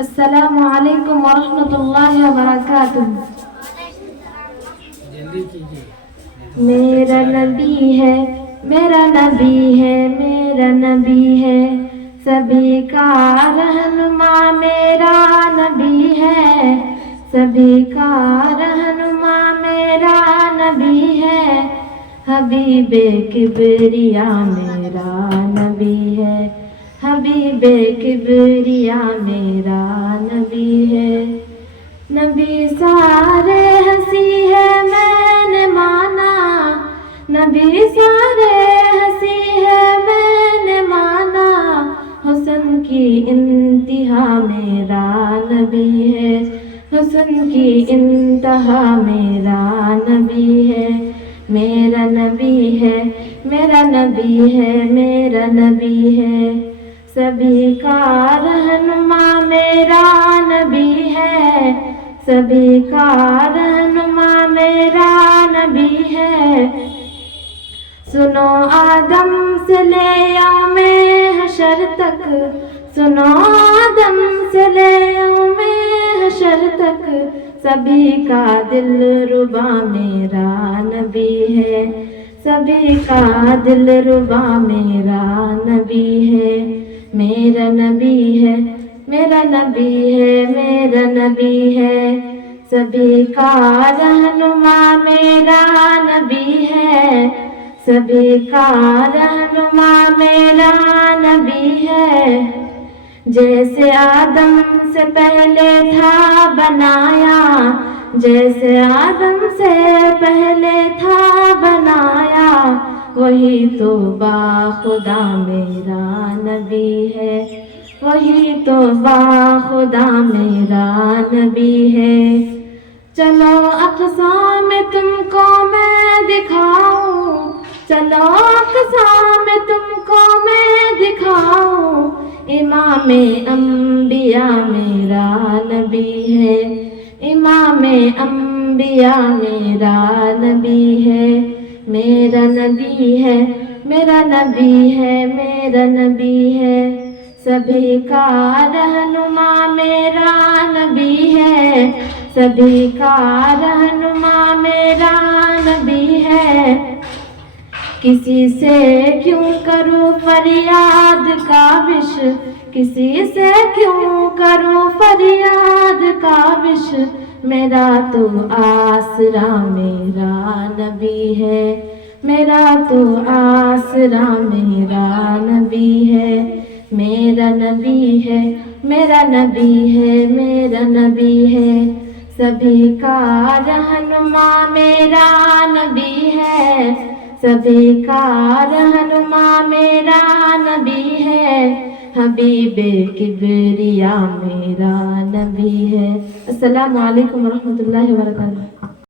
السلام علیکم ورحمۃ اللہ وبرکاتہ۔ میرا نبی ہے، میرا نبی ہے، میرا نبی ہے، سبھی کا رہنما میرا نبی ہے، سبھی کا رہنما میرا نبی ہے، حبیب کبریا میرا نبی ہے، حبیب کبریا میرا نبی ہے۔ نبی سارے ہنسی ہے میں نے مانا، نبی سارے ہنسی ہے میں نے مانا، حسن کی انتہا میرا نبی ہے، حسن کی انتہا میرا نبی ہے۔ میرا نبی ہے، میرا نبی ہے، میرا نبی ہے، سبھی کا رہنما میرا نبی ہے، سبھی کا رہنما میرا نبی ہے۔ سنو آدم سے لے یوم حشر تک، سنو آدم سے لے یوم حشر تک، سبھی کا دل ربا میرا نبی ہے، سبھی کا دل ربا میرا نبی ہے۔ میرا نبی ہے، میرا نبی ہے، میرا نبی ہے، سبھی کا رہنما میرا نبی ہے، سبھی کا رہنما میرا نبی ہے۔ جیسے آدم سے پہلے تھا بنایا، جیسے آدم سے پہلے تھا بنایا، وہی تو با خدا میرا نبی ہے، وہی تو با خدا میرا نبی ہے۔ چلو اقصی میں تم کو میں دکھاؤں، چلو اقصی میں تم کو میں دکھاؤں، امام انبیاء میرا نبی ہے، امام انبیاء میرا نبی ہے۔ میرا نبی ہے، میرا نبی ہے، میرا نبی ہے، سبھی کا رہنما میرا نبی ہے، سبھی کا رہنما میرا نبی ہے۔ کسی سے کیوں کروں فریاد کاوش، کسی سے کیوں کروں فریاد کاوش، میرا تو آسرا میرا نبی ہے، میرا تو آسرا میرا نبی ہے۔ میرا نبی ہے، میرا نبی ہے، میرا نبی ہے، سبھی کا رہنما میرا نبی ہے، سبھی کا رہنما میرا نبی ہے، حبیب کبریا میرا نبی ہے۔ السلام علیکم ورحمۃ اللہ وبرکاتہ۔